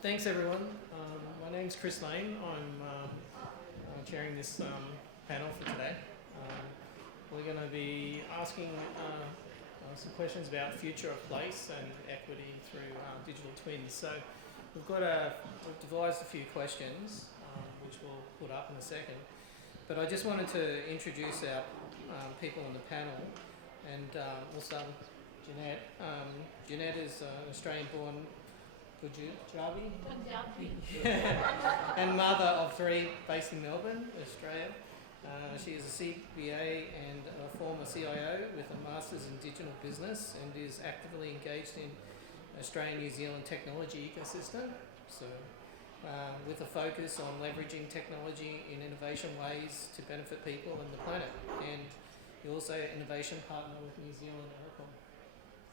Thanks everyone. My name's Chris Lane. I'm chairing this panel for today. We're going to be asking some questions about future of place and equity through digital twins. So we've devised a few questions which we'll put up in a second. But I just wanted to introduce our people on the panel, and we'll start with Jannat. Jannat is an Australian-born Punjabi and mother of three based in Melbourne, Australia. She is a CBA and a former CIO with a Masters in Digital Business and is actively engaged in Australian-New Zealand technology ecosystem. So with a focus on leveraging technology in innovation ways to benefit people and the planet. And you're also an innovation partner with New Zealand Aurecon.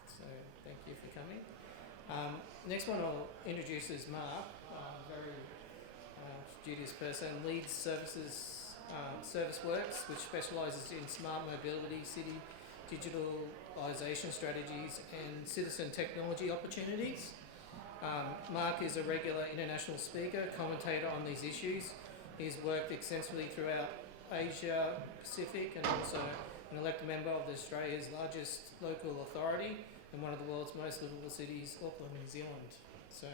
So thank you for coming. Next one I'll introduce is Mark, very studious person, leads Serviceworks, which specialises in smart mobility, city digitalisation strategies and citizen technology opportunities. Mark is a regular international speaker, commentator on these issues. He's worked extensively throughout Asia Pacific and also an elected member of Australia's largest local authority and one of the world's most livable cities, Auckland, New Zealand. So,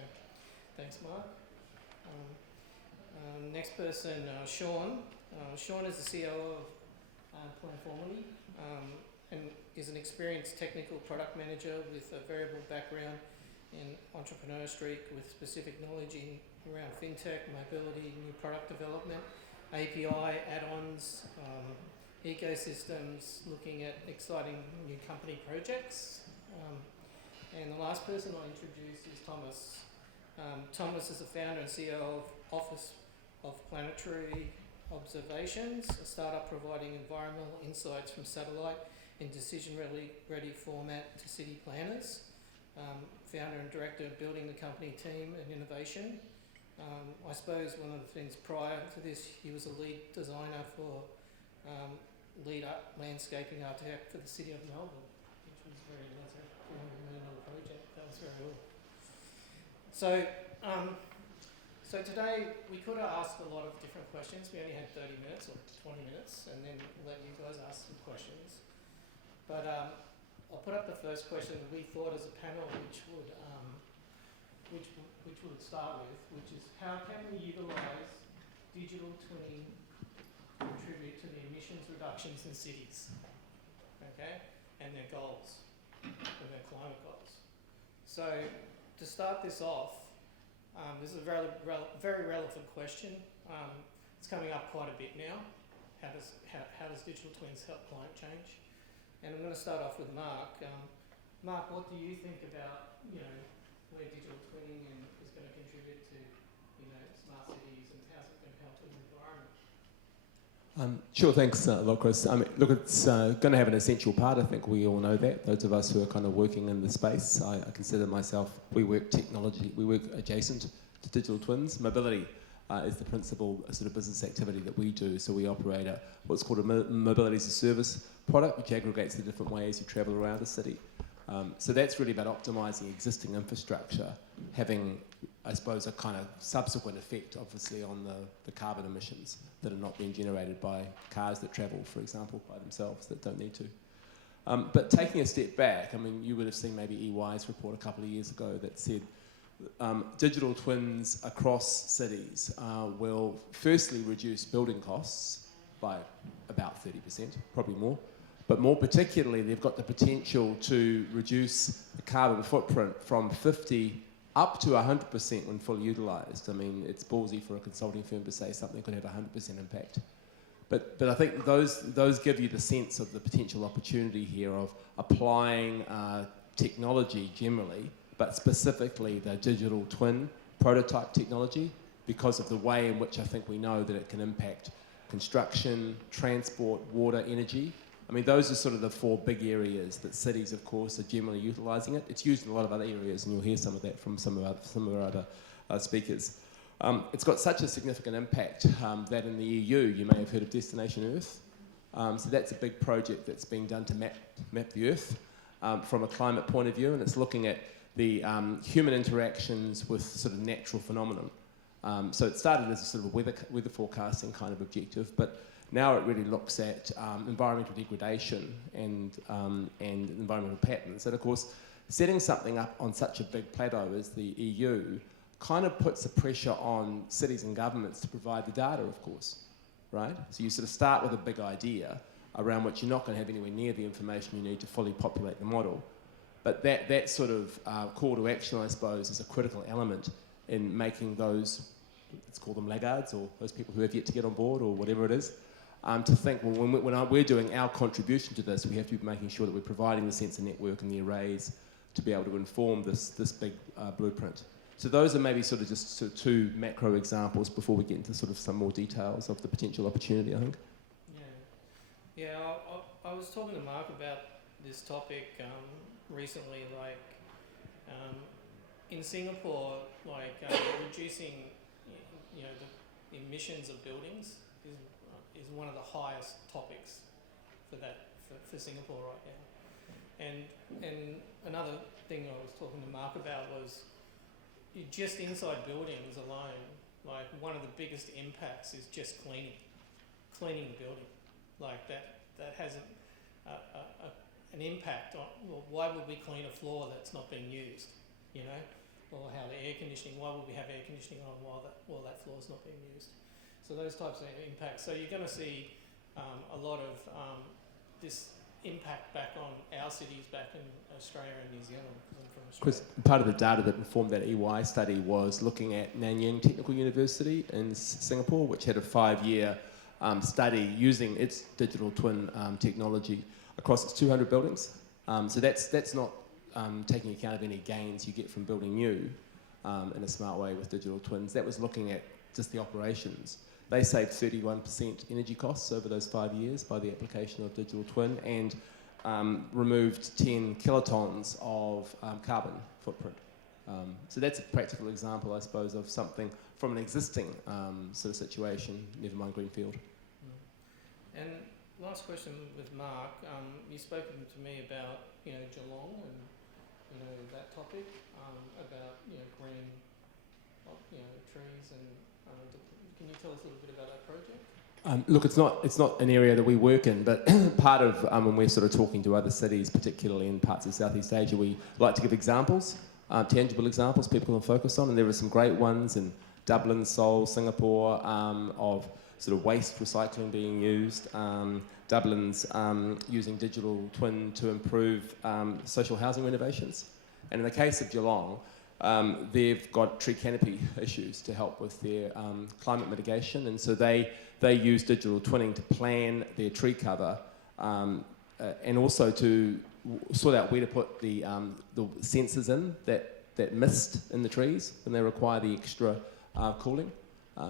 thanks, Mark. Next person, Sean. Sean is the CEO of Platformity and is an experienced technical product manager with a variable background in entrepreneur streak with specific knowledge around fintech, mobility, new product development, API, add-ons, ecosystems, looking at exciting new company projects. And the last person I'll introduce is Thomas. Thomas is the founder and CEO of Office of Planetary Observations, a startup providing environmental insights from satellite in decision-ready format to city planners. Founder and director of building the company team and innovation. I suppose one of the things prior to this, he was a lead designer for lead landscaping architect for the city of Melbourne, which was very nice. Project. That was very cool. So, so today we could have asked a lot of different questions. We only had 30 minutes or 20 minutes, and then let you guys ask some questions. But I'll put up the first question that we thought as a panel, which we'll start with, which is how can we utilise digital twinning to contribute to the emissions reductions in cities, okay, and their goals, and their climate goals. So to start this off, this is a very relevant question. It's coming up quite a bit now. How does digital twins help climate change? And I'm going to start off with Mark. Mark, what do you think about where digital twinning is going to contribute to smart cities, and how's it going to help with the environment? Sure, thanks a lot, Chris. I mean, look, it's going to have an essential part. I think we all know that. Those of us who are kind of working in the space, I consider myself, we work adjacent to digital twins. Mobility is the principal sort of business activity that we do. So we operate what's called a mobility as a service product, which aggregates the different ways you travel around a city. So that's really about optimising existing infrastructure, having, I suppose, a kind of subsequent effect, obviously, on the carbon emissions that are not being generated by cars that travel, for example, by themselves, that don't need to. But taking a step back, I mean, you would have seen maybe EY's report a couple of years ago that said digital twins across cities will firstly reduce building costs by about 30%, probably more. But more particularly, they've got the potential to reduce the carbon footprint from 50 up to 100% when fully utilised. I mean, it's ballsy for a consulting firm to say something could have 100% impact. But I think those give you the sense of the potential opportunity here of applying technology generally, but specifically the digital twin prototype technology, because of the way in which I think we know that it can impact construction, transport, water, energy. I mean, those are sort of the four big areas that cities, of course, are generally utilising it. It's used in a lot of other areas, and you'll hear some of that from some of our other speakers. It's got such a significant impact that in the EU, you may have heard of Destination Earth. So that's a big project that's being done to map the Earth from a climate point of view, and it's looking at the human interactions with sort of natural phenomenon. So it started as a sort of weather forecasting kind of objective, but now it really looks at environmental degradation and environmental patterns. And of course, setting something up on such a big plateau as the EU kind of puts the pressure on cities and governments to provide the data, of course, right? So you sort of start with a big idea around which you're not going to have anywhere near the information you need to fully populate the model. But that sort of call to action, I suppose, is a critical element in making those, let's call them laggards, or those people who have yet to get on board, or whatever it is, to think, well, when we're doing our contribution to this, we have to be making sure that we're providing the sensor network and the arrays to be able to inform this big blueprint. So those are maybe sort of just sort of two macro examples before we get into sort of some more details of the potential opportunity, I think. Yeah, I was talking to Mark about this topic recently, like in Singapore, like reducing, you know, the emissions of buildings is one of the highest topics for Singapore right now. And another thing I was talking to Mark about was just inside buildings alone, like one of the biggest impacts is just cleaning the building. Like that has an impact on, well, why would we clean a floor that's not being used, you know? Or how the air conditioning, why would we have air conditioning on while that floor's not being used? So those types of impacts. So you're going to see a lot of this impact back on our cities back in Australia and New Zealand. Because part of the data that informed that EY study was looking at Nanyang Technical University in Singapore, which had a 5-year study using its digital twin technology across its 200 buildings. So that's not taking account of any gains you get from building new in a smart way with digital twins. That was looking at just the operations. They saved 31% energy costs over those 5 years by the application of digital twin, and removed 10 kilotons of carbon footprint. So that's a practical example, I suppose, of something from an existing sort of situation, never mind greenfield. And last question with Mark, you've spoken to me about, you know, Geelong and, you know, that topic, about, you know, green, you know, trees and, can you tell us a little bit about that project? Look, it's not an area that we work in, but part of when we're sort of talking to other cities, particularly in parts of Southeast Asia, we like to give examples, tangible examples people can focus on, and there are some great ones in Dublin, Seoul, Singapore, of sort of waste recycling being used. Dublin's using digital twin to improve social housing renovations. And in the case of Geelong, they've got tree canopy issues to help with their climate mitigation, and so they use digital twinning to plan their tree cover and also to sort out where to put the sensors in that mist in the trees when they require the extra cooling.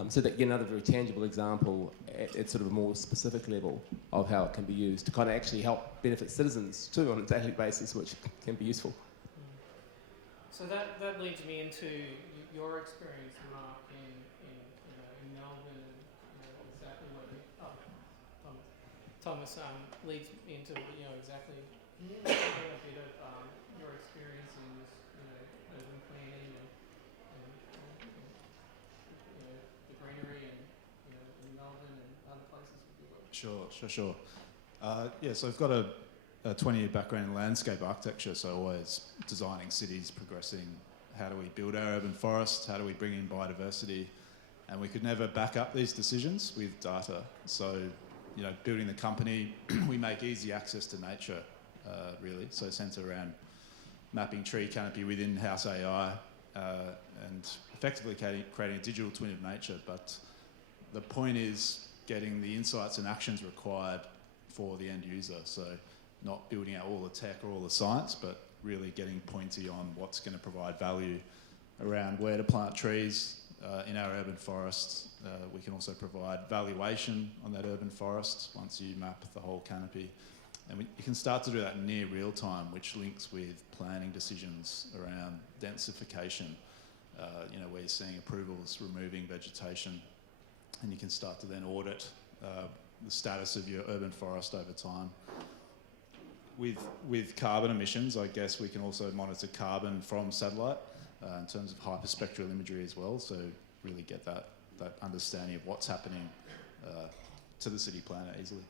So that, again, another very tangible example at sort of a more specific level of how it can be used to kind of actually help benefit citizens too on a daily basis, which can be useful. So that leads me into your experience, Mark, in Melbourne, and, you know, exactly what Thomas leads me into, you know, exactly a bit of your experience in this, you know, urban planning and you know, the greenery and, you know, in Melbourne and other places you work. Sure. Yeah, so I've got a 20-year background in landscape architecture, so always designing cities, progressing how do we build our urban forests, how do we bring in biodiversity, and we could never back up these decisions with data. So, you know, building the company, we make easy access to nature, really, so centre around mapping tree canopy within house AI and effectively creating a digital twin of nature, but the point is getting the insights and actions required for the end user. So not building out all the tech or all the science, but really getting pointy on what's going to provide value around where to plant trees in our urban forests. We can also provide valuation on that urban forest once you map the whole canopy. And you can start to do that near real time, which links with planning decisions around densification, you know, where you're seeing approvals removing vegetation, and you can start to then audit the status of your urban forest over time. with carbon emissions, I guess we can also monitor carbon from satellite in terms of hyperspectral imagery as well. So really get that understanding of what's happening to the city planner easily.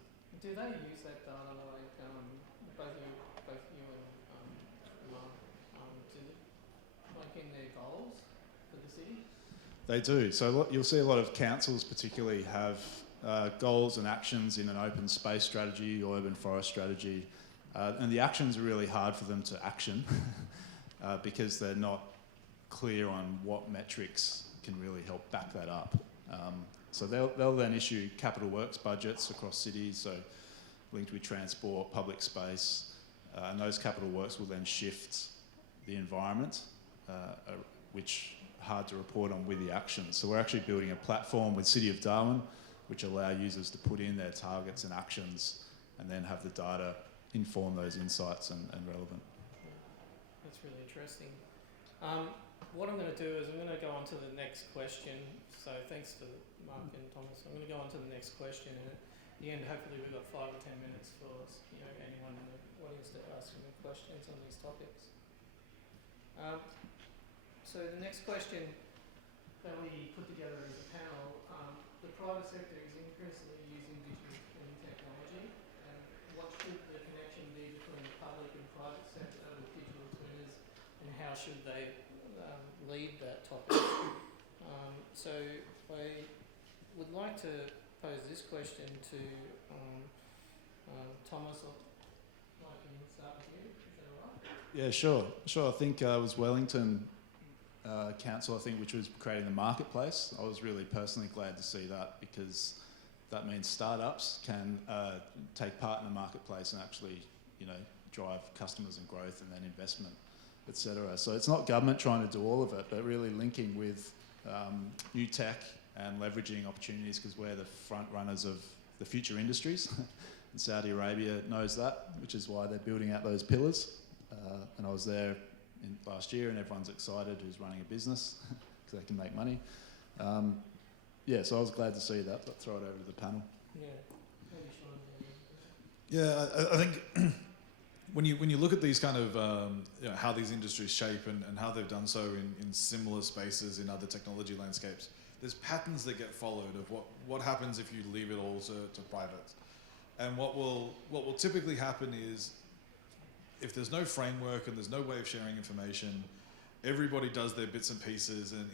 Do they use that data, like both you and Mark, like in their goals for the city? They do. So you'll see a lot of councils particularly have goals and actions in an open space strategy or urban forest strategy. And the actions are really hard for them to action because they're not clear on what metrics can really help back that up. So they'll then issue capital works budgets across cities, so linked with transport, public space, and those capital works will then shift the environment, which hard to report on with the actions. So we're actually building a platform with City of Darwin, which allow users to put in their targets and actions and then have the data inform those insights and relevant. That's really interesting. What I'm going to do is I'm going to go on to the next question. So thanks to Mark and Thomas. I'm going to go on to the next question, and at the end, hopefully, we've got 5 or 10 minutes for anyone in the audience to ask any questions on these topics. So the next question that we put together as a panel, the private sector is increasingly using digital twin technology, and what should the connection be between the public and private sector with digital twinners, and how should they lead that topic? So I would like to pose this question to Thomas. I can start with you, is that all right? Yeah, sure. I think it was Wellington Council, which was creating the marketplace. I was really personally glad to see that, because that means startups can take part in the marketplace and actually, drive customers and growth and then investment, etc. So it's not government trying to do all of it, but really linking with new tech and leveraging opportunities, because we're the front runners of the future industries. And Saudi Arabia knows that, which is why they're building out those pillars. And I was there last year, and everyone's excited who's running a business because they can make money. So I was glad to see that, but throw it over to the panel. Yeah, I think when you look at these kind of how these industries shape and how they've done so in similar spaces in other technology landscapes, there's patterns that get followed of what happens if you leave it all to private. And what will typically happen is, if there's no framework and there's no way of sharing information, everybody does their bits and pieces, and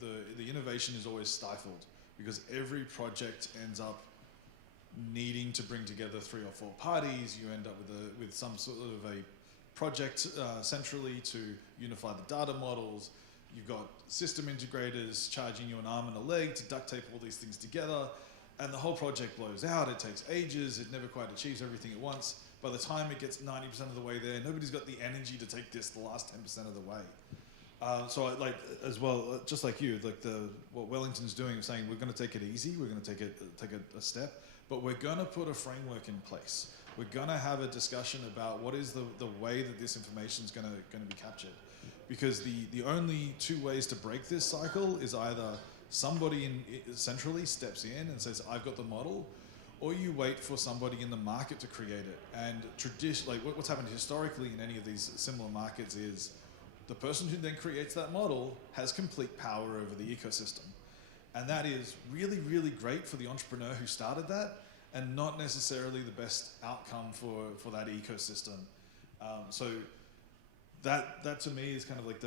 the innovation is always stifled, because every project ends up needing to bring together 3 or 4 parties. You end up with some sort of a project centrally to unify the data models. You've got system integrators charging you an arm and a leg to duct tape all these things together, and the whole project blows out. It takes ages. It never quite achieves everything at once. By the time it gets 90% of the way there, nobody's got the energy to take this the last 10% of the way. So I, like, as well, just like you, like what Wellington's doing is saying, we're going to take it easy. We're going to take a step, but we're going to put a framework in place. We're going to have a discussion about what is the way that this information is going to be captured. Because the only 2 ways to break this cycle is either somebody centrally steps in and says, I've got the model, or you wait for somebody in the market to create it. And what's happened historically in any of these similar markets is the person who then creates that model has complete power over the ecosystem. And that is really, really great for the entrepreneur who started that, and not necessarily the best outcome for that ecosystem. So that to me is kind of like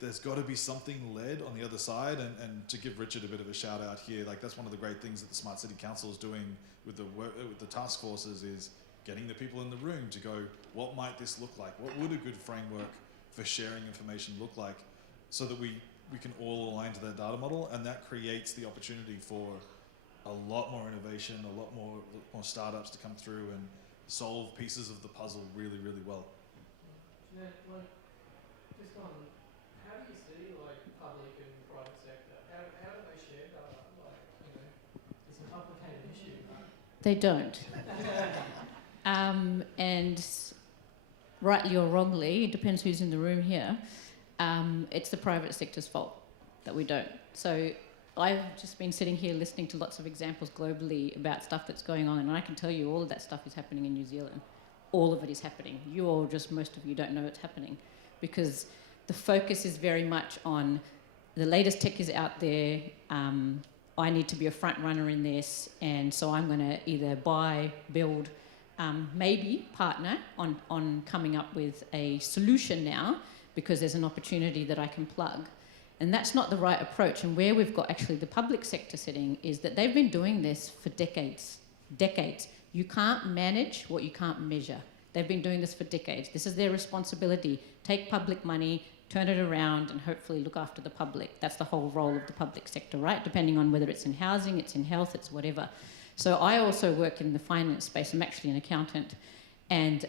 there's got to be something led on the other side, and to give Richard a bit of a shout out here, like that's one of the great things that the Smart City Council is doing with the task forces, is getting the people in the room to go, what might this look like? What would a good framework for sharing information look like, so that we can all align to that data model, and that creates the opportunity for a lot more innovation, a lot more startups to come through and solve pieces of the puzzle really, really well. Jannat, just on, how do you see public and private sector? How do they share data? It's a complicated issue, right? They don't. And rightly or wrongly, it depends who's in the room here, it's the private sector's fault that we don't. So I've just been sitting here listening to lots of examples globally about stuff that's going on, and I can tell you all of that stuff is happening in New Zealand. all of it is happening. Most of you don't know it's happening, because the focus is very much on the latest tech is out there. I need to be a front runner in this, and so I'm going to either buy, build, maybe partner on coming up with a solution now, because there's an opportunity that I can plug. And that's not the right approach. And where we've got actually the public sector sitting is that they've been doing this for decades. You can't manage what you can't measure. They've been doing this for decades. This is their responsibility. Take public money, turn it around, and hopefully look after the public. That's the whole role of the public sector, right? Depending on whether it's in housing, it's in health, it's whatever. So I also work in the finance space. I'm actually an accountant. And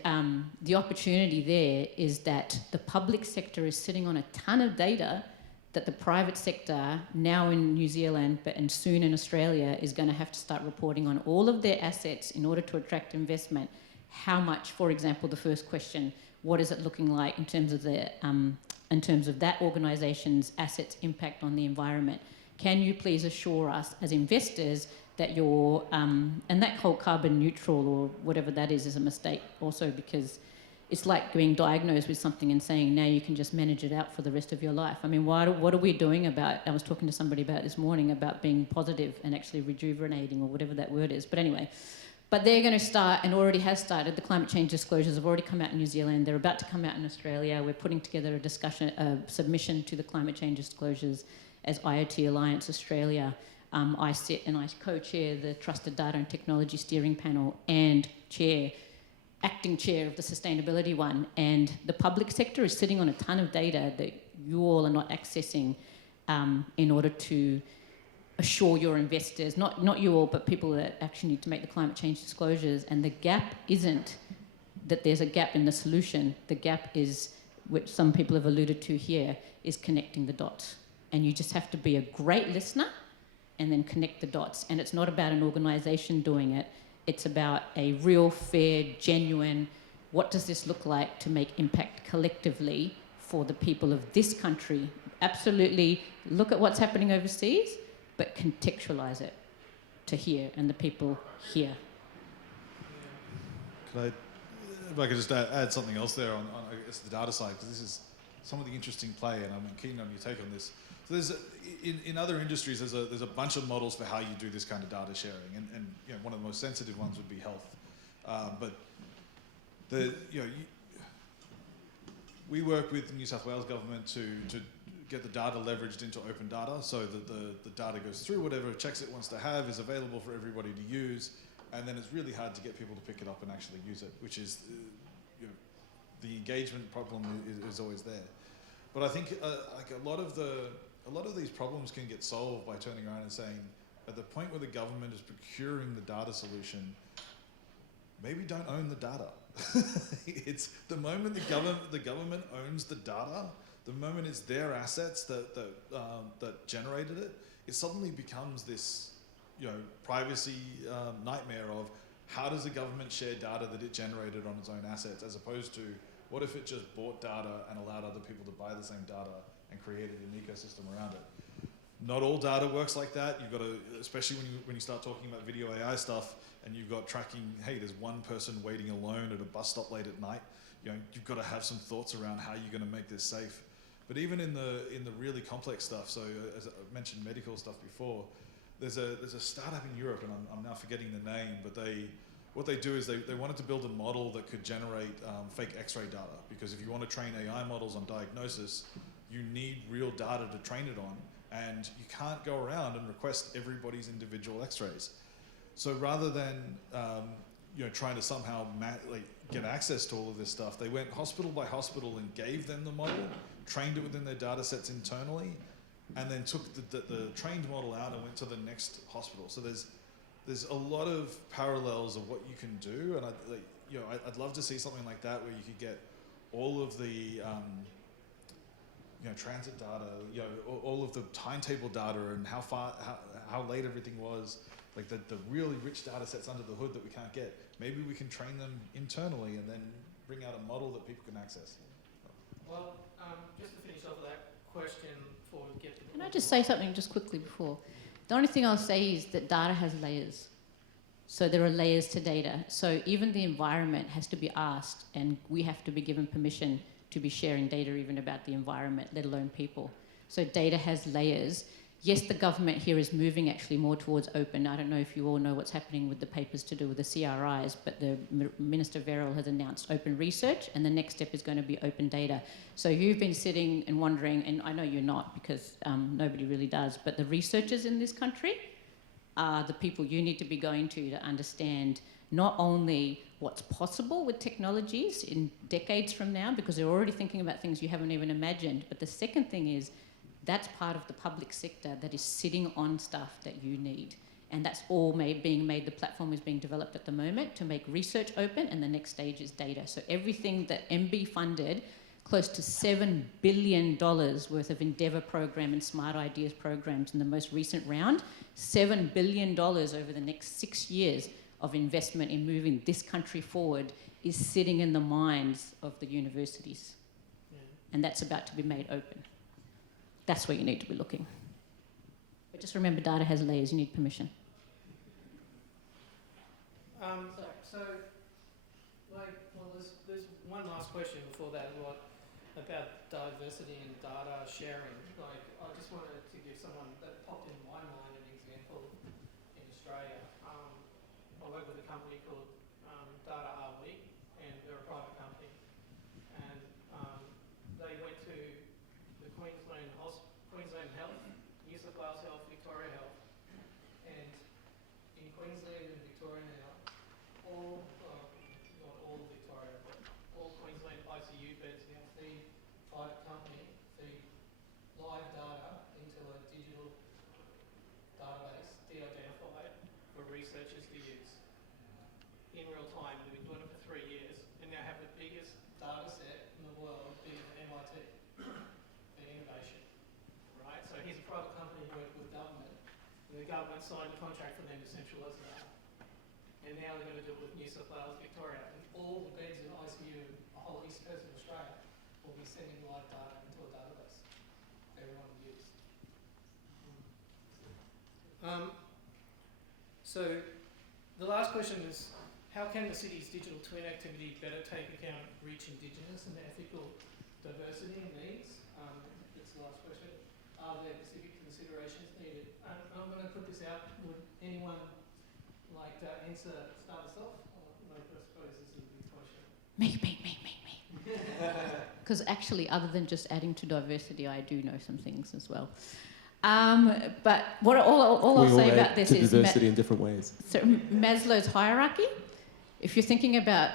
the opportunity there is that the public sector is sitting on a ton of data that the private sector, now in New Zealand and soon in Australia, is going to have to start reporting on all of their assets in order to attract investment. How much, for example, the first question, what is it looking like in terms of that organisation's assets' impact on the environment? Can you please assure us as investors that you're, and that whole carbon neutral or whatever that is a mistake also, because it's like being diagnosed with something and saying now you can just manage it out for the rest of your life. I mean, what are we doing about, I was talking to somebody about this morning about being positive and actually rejuvenating or whatever that word is. But anyway, but they're going to start, and already has started, the climate change disclosures have already come out in New Zealand. They're about to come out in Australia. We're putting together a submission to the climate change disclosures as IoT Alliance Australia. I sit and I co-chair the Trusted Data and Technology Steering Panel and acting chair of the sustainability one, and the public sector is sitting on a ton of data that you all are not accessing in order to assure your investors, not you all, but people that actually need to make the climate change disclosures. And the gap isn't that there's a gap in the solution. The gap is, which some people have alluded to here, is connecting the dots. And you just have to be a great listener and then connect the dots. And it's not about an organisation doing it. It's about a real, fair, genuine, what does this look like to make impact collectively for the people of this country? Absolutely look at what's happening overseas, but contextualise it to here and the people here. If I could just add something else there on I guess, the data side, because this is some of the interesting play, and I'm keen on your take on this. So there's in other industries, there's a bunch of models for how you do this kind of data sharing, and you know, one of the most sensitive ones would be health. But we work with the New South Wales government to get the data leveraged into open data, so that the data goes through whatever checks it wants to have, is available for everybody to use, and then it's really hard to get people to pick it up and actually use it, which is the engagement problem is always there. But I think like a lot of these problems can get solved by turning around and saying, at the point where the government is procuring the data solution, maybe don't own the data. It's the moment the government owns the data, the moment it's their assets that generated it, it suddenly becomes this privacy nightmare of how does the government share data that it generated on its own assets, as opposed to what if it just bought data and allowed other people to buy the same data and created an ecosystem around it. Not all data works like that. You've got to, especially when you start talking about video AI stuff, and you've got tracking, hey, there's one person waiting alone at a bus stop late at night. You've got to have some thoughts around how you're going to make this safe. But even in the really complex stuff, so as I mentioned medical stuff before, there's a startup in Europe, and I'm now forgetting the name, but what they do is they wanted to build a model that could generate fake X-ray data, because if you want to train AI models on diagnosis, you need real data to train it on, and you can't go around and request everybody's individual X-rays. So rather than trying to somehow get access to all of this stuff, they went hospital by hospital and gave them the model, trained it within their data sets internally, and then took the trained model out and went to the next hospital. So there's a lot of parallels of what you can do, and I'd love to see something like that where you could get all of the transit data, all of the timetable data, and how late everything was, like the really rich data sets under the hood that we can't get. Maybe we can train them internally and then bring out a model that people can access. Well, just to finish off that question before we get to the... Can I just say something just quickly before? The only thing I'll say is that data has layers. So there are layers to data. So even the environment has to be asked, and we have to be given permission to be sharing data even about the environment, let alone people. So data has layers. Yes, the government here is moving actually more towards open. I don't know if you all know what's happening with the papers to do with the CRIs, but the Minister Verrill has announced open research, and the next step is going to be open data. So you've been sitting and wondering, and I know you're not because nobody really does, but the researchers in this country are the people you need to be going to understand not only what's possible with technologies in decades from now, because they're already thinking about things you haven't even imagined, but the second thing is that's part of the public sector that is sitting on stuff that you need. And that's all being made, the platform is being developed at the moment to make research open, and the next stage is data. So everything that MB funded, close to $7 billion worth of Endeavour program and Smart Ideas programs in the most recent round, $7 billion over the next 6 years of investment in moving this country forward is sitting in the minds of the universities. Yeah. And that's about to be made open. That's where you need to be looking. But just remember, data has layers. You need permission. There's one last question before that, about diversity and data sharing. Like, I just wanted to give someone that popped in my mind an example in Australia. I work with a company called Data Are We, and they're a private company. And they went to the Queensland Health, New South Wales Health, Victoria Health, and in Queensland and Victoria now, not all Victoria, but all Queensland ICU beds now feed private company, feed live data into a digital database, de-identified, for researchers to use in real time. They've been doing it for 3 years and now have the biggest data set in the world, bigger than MIT, for innovation. Right? So here's a private company working with government, and the government signed a contract for them to centralise data. And now they're going to do it with New South Wales, Victoria, and all the beds in ICU, the whole east coast of Australia, will be sending live data into a database for everyone to use. So the last question is, how can the city's digital twin activity better take account of reach indigenous and ethical diversity and needs? That's the last question. Are there specific considerations needed? I'm going to put this out. Would anyone like to start us off? I suppose this is a big question. Me. Because actually, other than just adding to diversity, I do know some things as well. But what all I'll say about this is diversity in different ways. So Maslow's hierarchy. If you're thinking about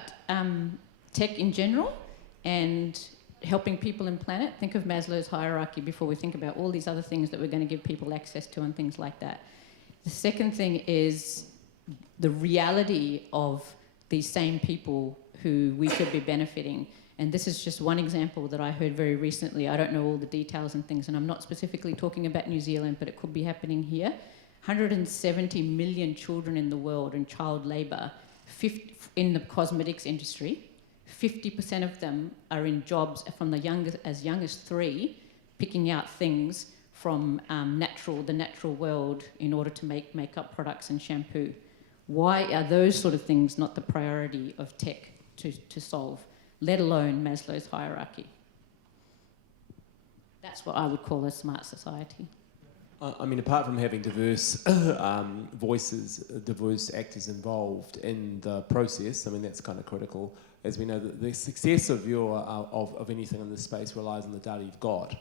tech in general and helping people in planet, think of Maslow's hierarchy before we think about all these other things that we're going to give people access to and things like that. The second thing is the reality of these same people who we should be benefiting. And this is just one example that I heard very recently. I don't know all the details and things, and I'm not specifically talking about New Zealand, but it could be happening here. 170 million children in the world in child labour, in the cosmetics industry. 50% of them are in jobs from as young as 3, picking out things from the natural world in order to make makeup products and shampoo. Why are those sort of things not the priority of tech to solve, let alone Maslow's hierarchy? That's what I would call a smart society. I mean, apart from having diverse voices, diverse actors involved in the process, I mean, that's kind of critical. As we know, the success of anything in this space relies on the data you've got,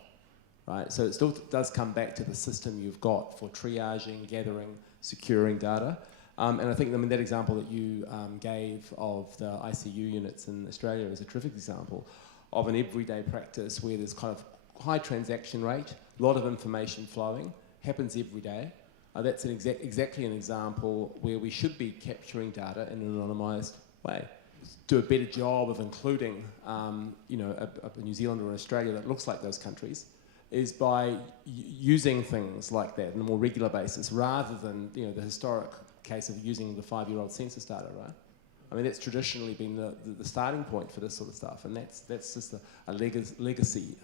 right? So it still does come back to the system you've got for triaging, gathering, securing data. And I think, that example that you gave of the ICU units in Australia is a terrific example of an everyday practice where there's kind of high transaction rate, a lot of information flowing, happens every day. That's exactly an example where we should be capturing data in an anonymised way. Do a better job of including, a New Zealand or an Australia that looks like those countries, is by using things like that on a more regular basis, rather than the historic case of using the 5-year-old census data, right? I mean, that's traditionally been the starting point for this sort of stuff, and that's just a legacy,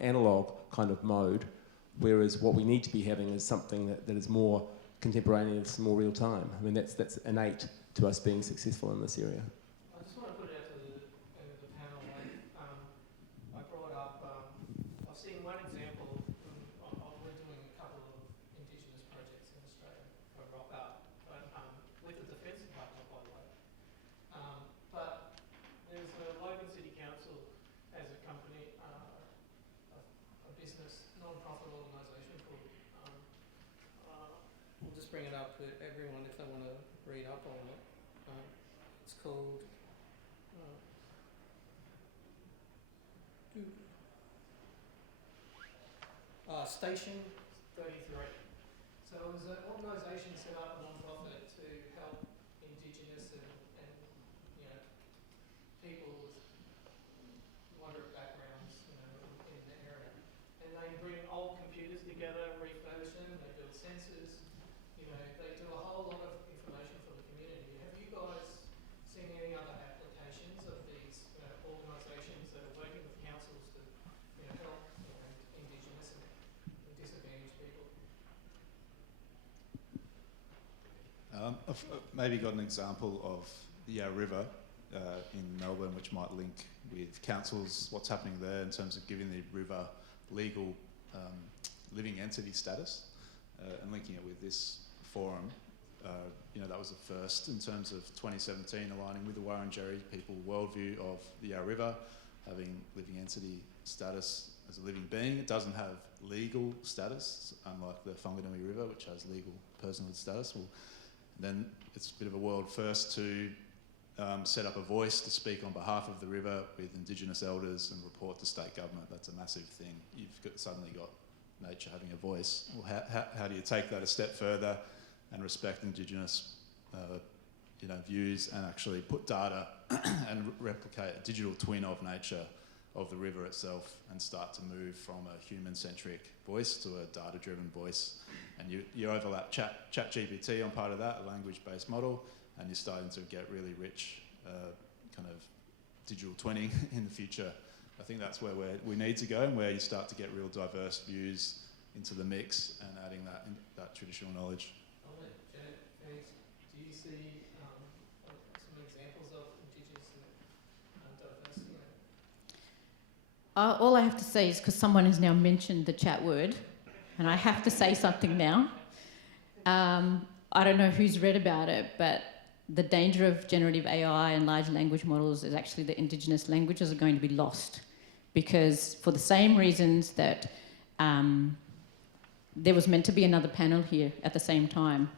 analogue kind of mode, whereas what we need to be having is something that is more contemporaneous, more real time. I mean, that's innate to us being successful in this area. I just want to put it out to the panel. I brought up, I've seen one example. We're doing a couple of indigenous projects in Australia for rock art, with the Defence Department, by the way. But there's a Logan City Council as a company, a business, non-profit organisation called. We'll just bring it up to everyone if they want to read up on it. It's called Station 33. So it was an organisation set up, a non-profit, to help Indigenous and you know, people with moderate backgrounds, you know, in the area. And they bring old computers together, refurbish them, they build sensors, you know, they do a whole lot of information for the community. Have you guys seen any other applications of these organisations that are working with councils to help Indigenous and disadvantaged people? I've maybe got an example of the Yarra River in Melbourne, which might link with councils, what's happening there in terms of giving the river legal living entity status, and linking it with this forum. That was the first in terms of 2017, aligning with the Wurundjeri people worldview of the Yarra River, having living entity status as a living being. It doesn't have legal status, unlike the Whanganui River, which has legal personhood status. Well, then it's a bit of a world first to set up a voice to speak on behalf of the river with Indigenous elders and report to state government. That's a massive thing. You've suddenly got nature having a voice. Well, how do you take that a step further and respect Indigenous views and actually put data and replicate a digital twin of nature of the river itself and start to move from a human-centric voice to a data-driven voice? And you overlap ChatGPT on part of that, a language-based model, and you're starting to get really rich kind of digital twinning in the future. I think that's where we need to go, and where you start to get real diverse views into the mix and adding that traditional knowledge. I'll let Jannat finish. Do you see some examples of Indigenous diversity? All I have to say is, because someone has now mentioned the chat word, and I have to say something now. I don't know who's read about it, but the danger of generative AI and large language models is actually the Indigenous languages are going to be lost, because for the same reasons that there was meant to be another panel here at the same time,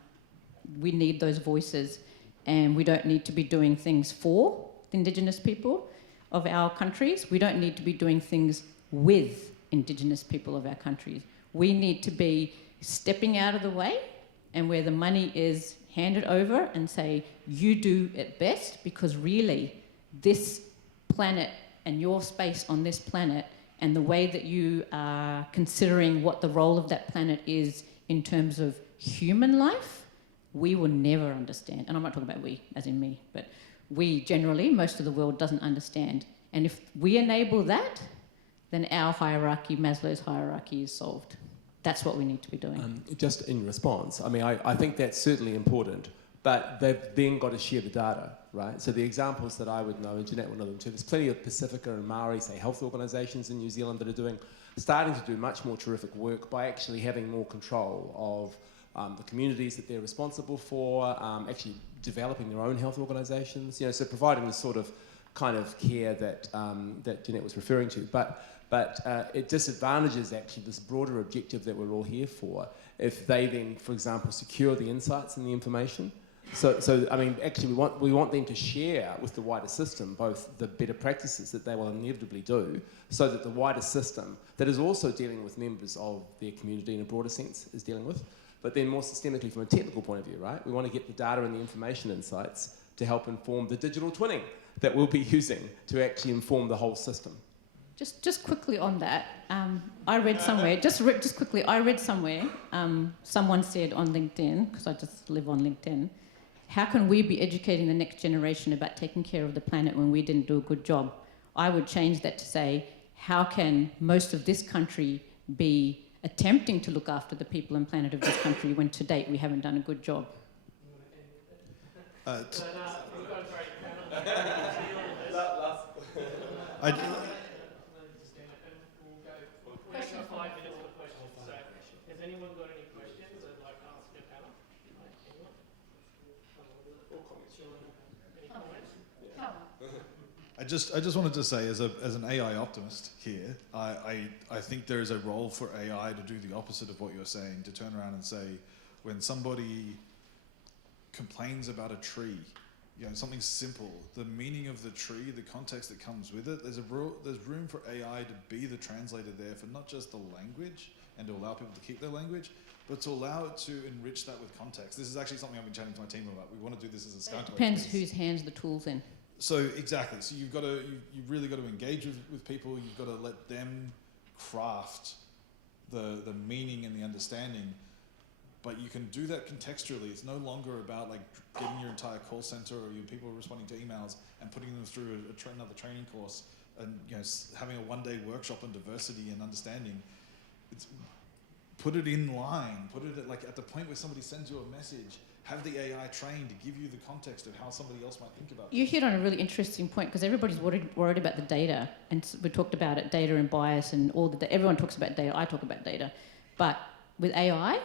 we need those voices, and we don't need to be doing things for the Indigenous people of our countries. We don't need to be doing things with Indigenous people of our countries. We need to be stepping out of the way, and where the money is handed over and say, you do it best, because really this planet and your space on this planet and the way that you are considering what the role of that planet is in terms of human life, we will never understand. And I'm not talking about we, as in me, but we generally, most of the world doesn't understand. And if we enable that, then our hierarchy, Maslow's hierarchy, is solved. That's what we need to be doing. Just in response, I mean, I think that's certainly important, but they've then got to share the data, right? So the examples that I would know, and Jannat will know them too, there's plenty of Pacifica and Maori, say, health organisations in New Zealand that are starting to do much more terrific work by actually having more control of the communities that they're responsible for, actually developing their own health organisations, so providing the sort of kind of care that Jannat was referring to. But it disadvantages actually this broader objective that we're all here for if they then, for example, secure the insights and the information. So I mean, actually we want them to share with the wider system both the better practices that they will inevitably do, so that the wider system that is also dealing with members of their community in a broader sense is dealing with, but then more systemically from a technical point of view, right? We want to get the data and the information insights to help inform the digital twinning that we'll be using to actually inform the whole system. Just quickly on that, I read somewhere, I read somewhere, someone said on LinkedIn, because I just live on LinkedIn, how can we be educating the next generation about taking care of the planet when we didn't do a good job? I would change that to say, how can most of this country be attempting to look after the people and planet of this country when to date we haven't done a good job. Has anyone got any questions they'd like to ask your panel? Anyone? Or comments? Any comments? I just wanted to say, as an AI optimist here, I think there is a role for AI to do the opposite of what you're saying, to turn around and say, when somebody complains about a tree, something simple, the meaning of the tree, the context that comes with it, there's room for AI to be the translator there for not just the language and to allow people to keep their language, but to allow it to enrich that with context. This is actually something I've been chatting to my team about. We want to do this as a skunk. Depends whose hands the tool's in. So exactly. So you've really got to engage with people. You've got to let them craft the meaning and the understanding. But you can do that contextually. It's no longer about like getting your entire call center or your people responding to emails and putting them through another training course and having a one-day workshop on diversity and understanding. It's put it in line. Put it at the point where somebody sends you a message. Have the AI trained to give you the context of how somebody else might think about it. You hit on a really interesting point because everybody's worried about the data, and we talked about it, data and bias and all the. Everyone talks about data. I talk about data, but with AI,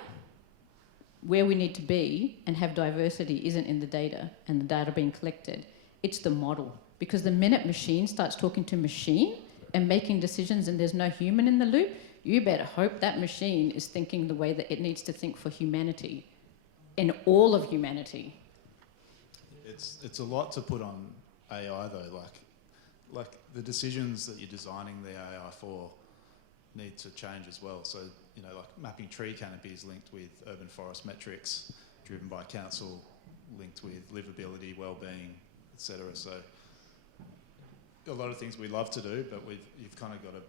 where we need to be and have diversity isn't in the data and the data being collected. It's the model, because the minute machine starts talking to machine and making decisions, and there's no human in the loop, you better hope that machine is thinking the way that it needs to think for humanity. In all of humanity. It's a lot to put on AI though. Like the decisions that you're designing the AI for need to change as well. So like mapping tree canopies linked with urban forest metrics, driven by council, linked with livability, well-being, etc. So a lot of things we love to do, but you've kind of got to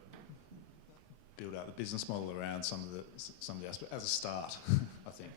build out the business model around some of the aspects as a start, I think.